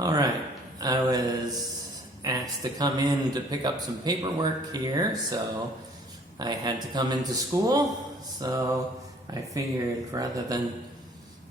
All right, I was asked to come in to pick up some paperwork here, so I had to come into school. So I figured rather than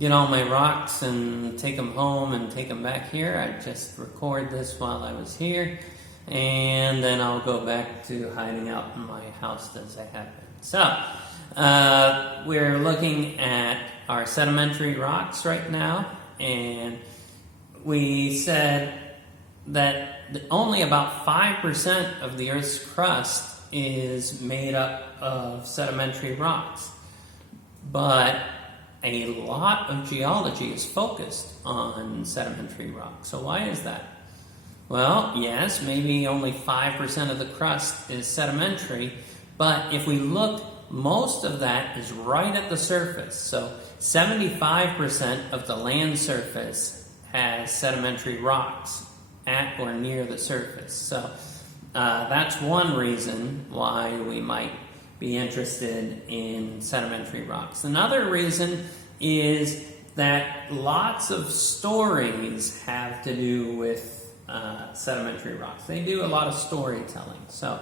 get all my rocks and take them home and take them back here, I'd just record this while I was here, and then I'll go back to hiding out in my house as I have been. So we're looking at our sedimentary rocks right now, and we said that only about 5% of the Earth's crust is made up of sedimentary rocks. But a lot of geology is focused on sedimentary rocks. So why is that? Well, yes, maybe only 5% of the crust is sedimentary, but if we look, most of that is right at the surface. So 75% of the land surface has sedimentary rocks at or near the surface. So that's one reason why we might be interested in sedimentary rocks. Another reason is that lots of stories have to do with sedimentary rocks. They do a lot of storytelling. So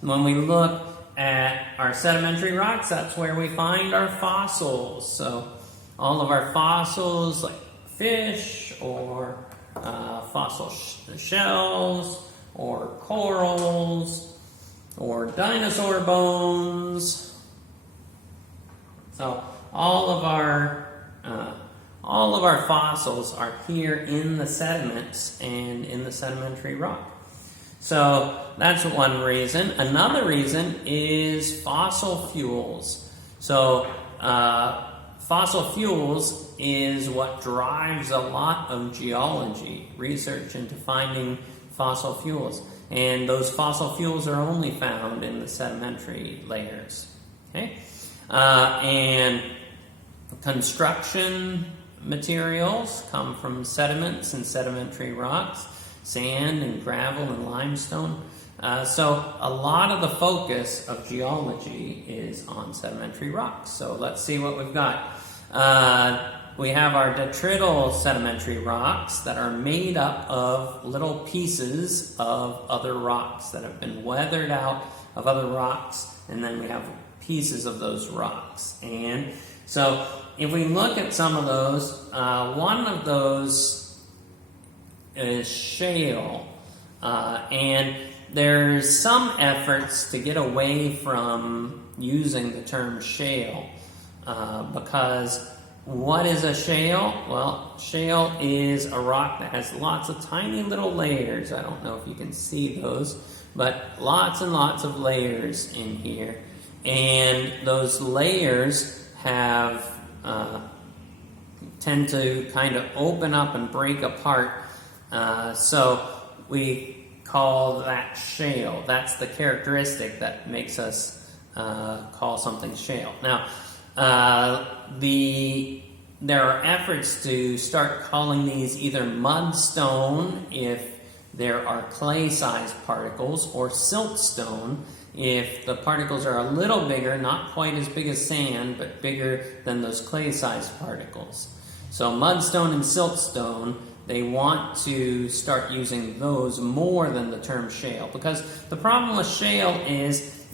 when we look at our sedimentary rocks, that's where we find our fossils. So all of our fossils, like fish or fossil shells or corals or dinosaur bones. So all of our fossils are here in the sediments and in the sedimentary rock. So that's one reason. Another reason is fossil fuels. So fossil fuels is what drives a lot of geology research into finding fossil fuels. And those fossil fuels are only found in the sedimentary layers. Okay? And construction materials come from sediments and sedimentary rocks, sand and gravel and limestone. So a lot of the focus of geology is on sedimentary rocks. So let's see what we've got. We have our detrital sedimentary rocks that are made up of little pieces of other rocks that have been weathered out of other rocks, and then we have pieces of those rocks. And so if we look at some of those, one of those is shale, and there's some efforts to get away from using the term shale, because what is a shale? Well, shale is a rock that has lots of tiny little layers. I don't know if you can see those, but lots and lots of layers in here. And those layers have tend to kind of open up and break apart. So we call that shale. That's the characteristic that makes us call something shale. Now, there are efforts to start calling these either mudstone if there are clay-sized particles, or siltstone if the particles are a little bigger, not quite as big as sand, but bigger than those clay-sized particles. So mudstone and siltstone, they want to start using those more than the term shale, because the problem with shale is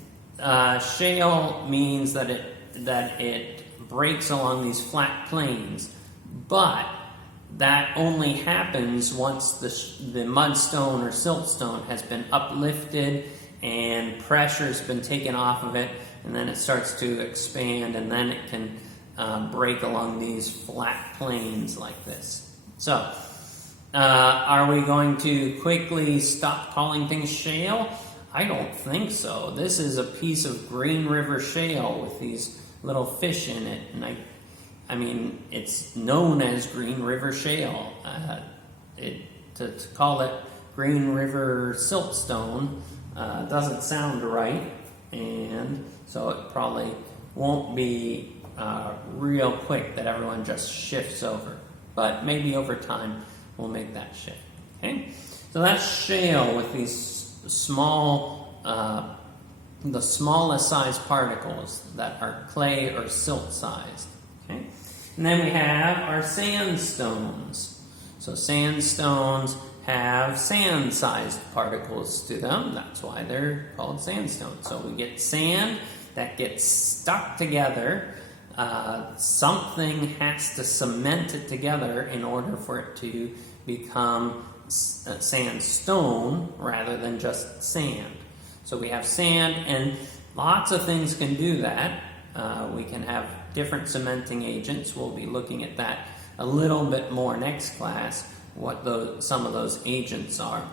shale means that it breaks along these flat plains, but that only happens once the mudstone or siltstone has been uplifted and pressure's been taken off of it, and then it starts to expand, and then it can break along these flat plains like this. So, are we going to quickly stop calling things shale? I don't think so. This is a piece of Green River shale with these little fish in it, and I mean, it's known as Green River shale. To call it Green River siltstone doesn't sound right, and so it probably won't be real quick that everyone just shifts over. But maybe over time we'll make that shift. Okay, so that's shale with these small the smallest size particles that are clay or silt sized. Okay? And then we have our sandstones. So sandstones have sand-sized particles to them. That's why they're called sandstone. So we get sand that gets stuck together. Something has to cement it together in order for it to become sandstone rather than just sand. So we have sand, and lots of things can do that. We can have different cementing agents. We'll be looking at that a little bit more next class, what some of those agents are.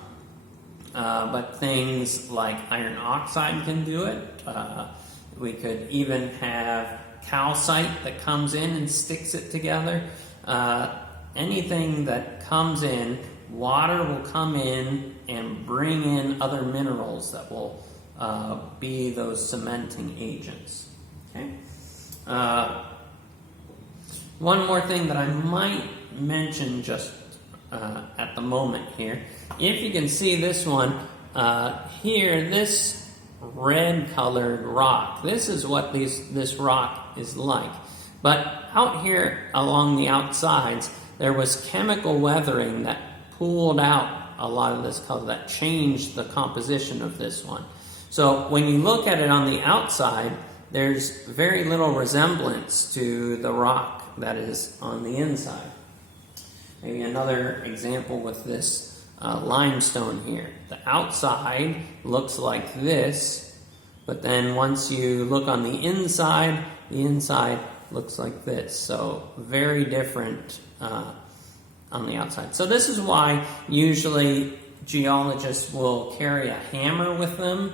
But things like iron oxide can do it. We could even have calcite that comes in and sticks it together. Anything that comes in, water will come in and bring in other minerals that will be those cementing agents. Okay. One more thing that I might mention just at the moment here. If you can see this one here, this red colored rock, this is what this rock is like. But out here along the outsides, there was chemical weathering that pulled out a lot of this color, that changed the composition of this one. So when you look at it on the outside, there's very little resemblance to the rock that is on the inside. Maybe another example with this limestone here. The outside looks like this, but then once you look on the inside looks like this. So very different on the outside. So this is why usually geologists will carry a hammer with them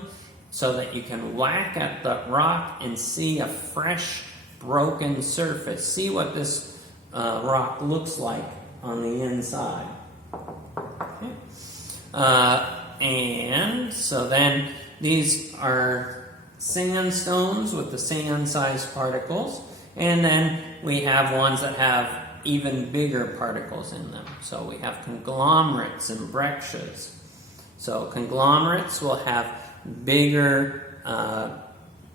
so that you can whack at the rock and see a fresh, broken surface. See what this rock looks like on the inside. Okay. And so then these are sandstones with the sand-sized particles, and then we have ones that have even bigger particles in them. So we have conglomerates and breccias. So conglomerates will have bigger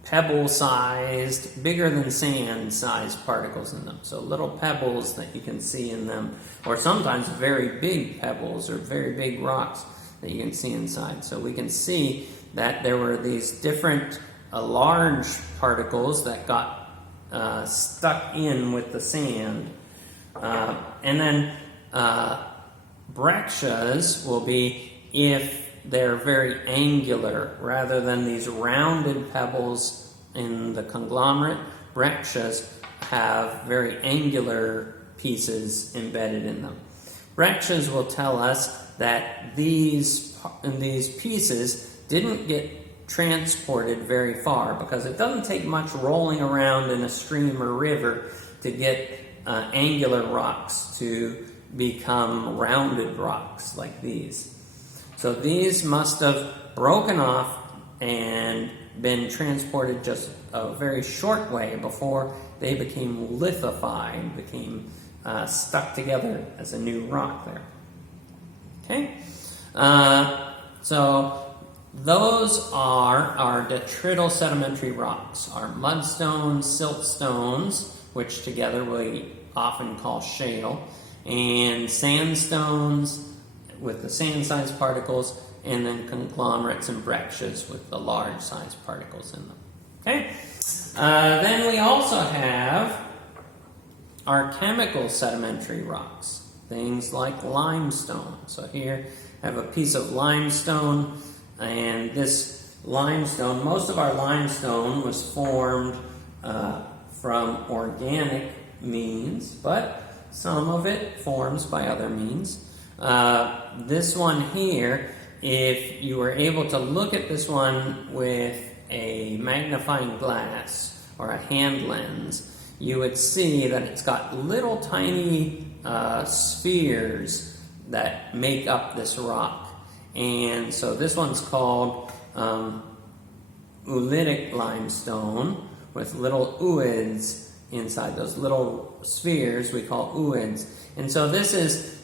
pebble-sized, bigger than sand-sized particles in them. So little pebbles that you can see in them, or sometimes very big pebbles or very big rocks that you can see inside. So we can see that there were these different large particles that got stuck in with the sand. And then breccias will be if they're very angular rather than these rounded pebbles in the conglomerate. Breccias have very angular pieces embedded in them. Breccias will tell us that these pieces didn't get transported very far because it doesn't take much rolling around in a stream or river to get angular rocks to become rounded rocks like these. So these must have broken off and been transported just a very short way before they became lithified, became stuck together as a new rock there. Okay? So those are our detrital sedimentary rocks, our mudstones, siltstones, which together we often call shale, and sandstones with the sand-sized particles, and then conglomerates and breccias with the large-sized particles in them. Okay? Then we also have our chemical sedimentary rocks, things like limestone. So here I have a piece of limestone, and this limestone, most of our limestone was formed from organic means, but some of it forms by other means. This one here, if you were able to look at this one with a magnifying glass or a hand lens, you would see that it's got little tiny spheres that make up this rock. And so this one's called oolitic limestone with little ooids inside. Those little spheres we call ooids. And so this is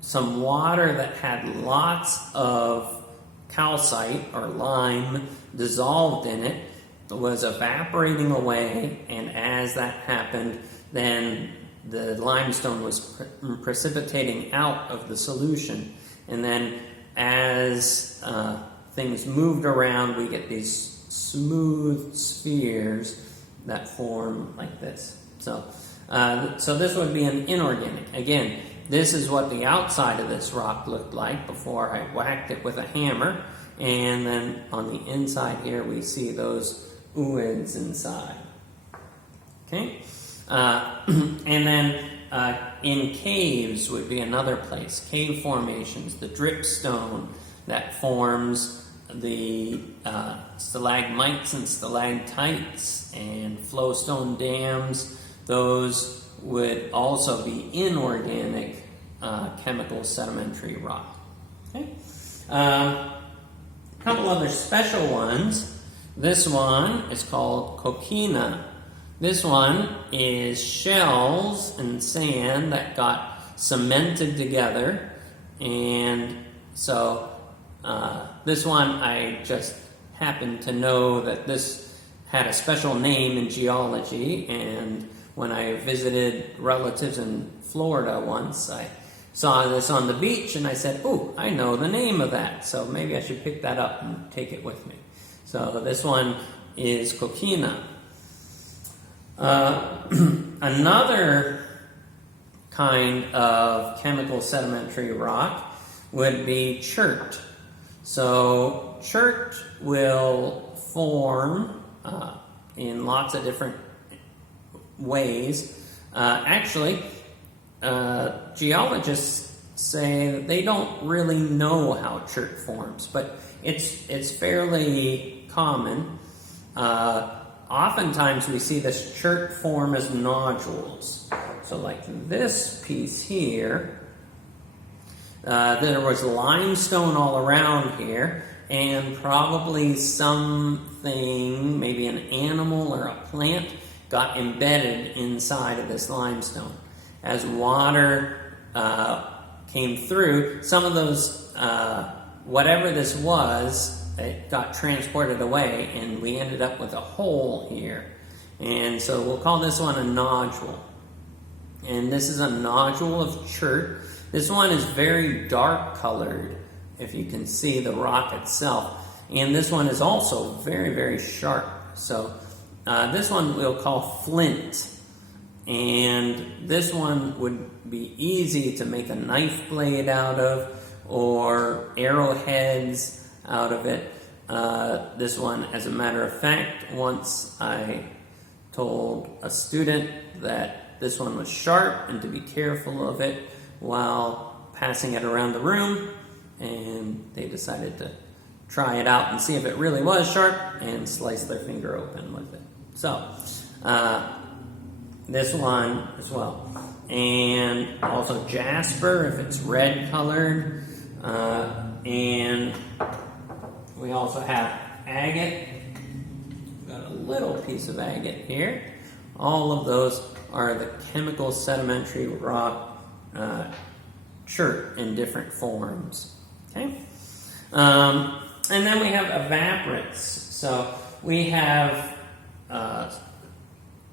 some water that had lots of calcite or lime dissolved in it, was evaporating away, and as that happened, then the limestone was precipitating out of the solution. And then as things moved around, we get these smooth spheres that form like this. So this would be an inorganic. Again, this is what the outside of this rock looked like before I whacked it with a hammer. And then on the inside here, we see those ooids inside. Okay? And then in caves would be another place. Cave formations, the dripstone that forms the stalagmites and stalactites and flowstone dams. Those would also be inorganic chemical sedimentary rock. Okay? A couple other special ones. This one is called coquina. This one is shells and sand that got cemented together. And so this one, I just happened to know that this had a special name in geology. And when I visited relatives in Florida once, I saw this on the beach and I said, "Oh, I know the name of that. So maybe I should pick that up and take it with me." So this one is coquina. Another kind of chemical sedimentary rock would be chert. So chert will form in lots of different ways. Geologists say that they don't really know how chert forms, but it's fairly common. Oftentimes we see this chert form as nodules. So like this piece here, there was limestone all around here, and probably something, maybe an animal or a plant, got embedded inside of this limestone. As water came through, some of those, whatever this was, it got transported away, and we ended up with a hole here. And so we'll call this one a nodule. And this is a nodule of chert. This one is very dark colored, if you can see the rock itself. And this one is also very, very sharp. So this one we'll call flint. And this one would be easy to make a knife blade out of, or arrowheads out of it. This one, as a matter of fact, once I told a student that this one was sharp and to be careful of it while passing it around the room, and they decided to try it out and see if it really was sharp and slice their finger open with it. So, this one as well. And also jasper if it's red colored. And we also have agate. We've got a little piece of agate here. All of those are the chemical sedimentary rock chert in different forms. Okay? And then we have evaporates. So we have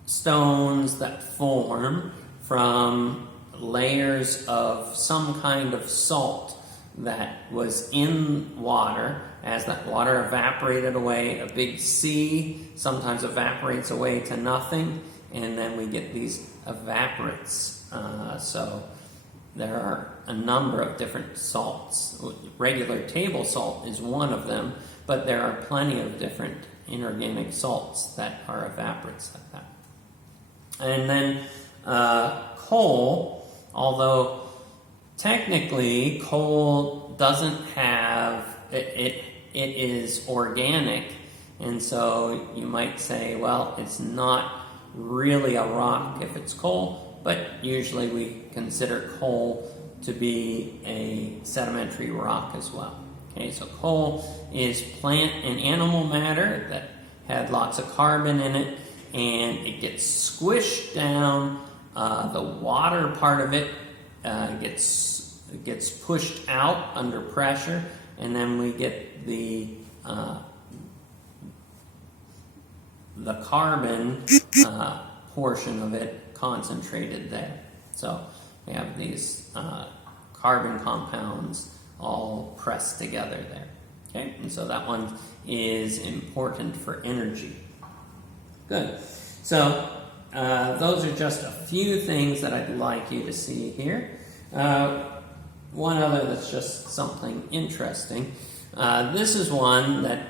stones that form from layers of some kind of salt that was in water. As that water evaporated away, a big sea sometimes evaporates away to nothing, and then we get these evaporates. So there are a number of different salts. Regular table salt is one of them, but there are plenty of different inorganic salts that are evaporates like that. And then coal, although technically coal doesn't have, it is organic, and so you might say, well, it's not really a rock if it's coal, but usually we consider coal to be a sedimentary rock as well. Okay, so coal is plant and animal matter that had lots of carbon in it, and it gets squished down. The water part of it gets pushed out under pressure, and then we get the carbon portion of it concentrated there. So we have these carbon compounds all pressed together there. Okay, and so that one is important for energy. Good. So those are just a few things that I'd like you to see here. One other that's just something interesting. This is one that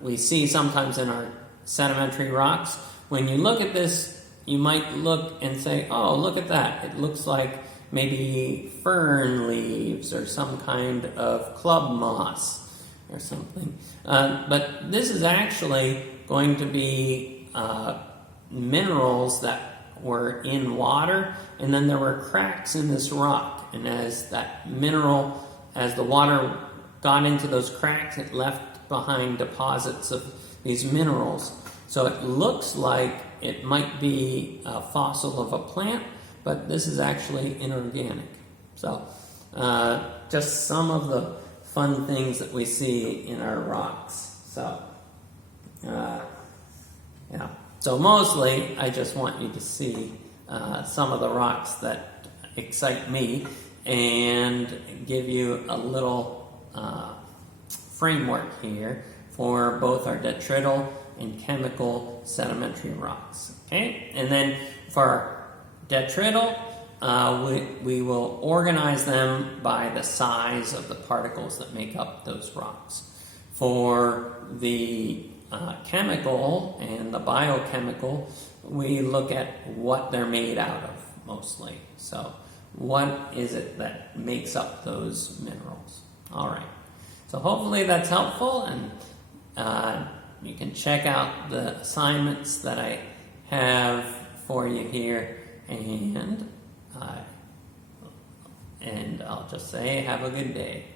we see sometimes in our sedimentary rocks. When you look at this, you might look and say, oh, look at that. It looks like maybe fern leaves or some kind of club moss or something. But this is actually going to be minerals that were in water, and then there were cracks in this rock. And as that mineral, as the water got into those cracks, it left behind deposits of these minerals. So it looks like it might be a fossil of a plant, but this is actually inorganic. So just some of the fun things that we see in our rocks. So yeah. So mostly I just want you to see some of the rocks that excite me and give you a little framework here for both our detrital and chemical sedimentary rocks. Okay, and then for detrital, we will organize them by the size of the particles that make up those rocks. For the chemical and the biochemical, we look at what they're made out of mostly. So what is it that makes up those minerals? All right. So hopefully that's helpful, and you can check out the assignments that I have for you here, and I'll just say have a good day.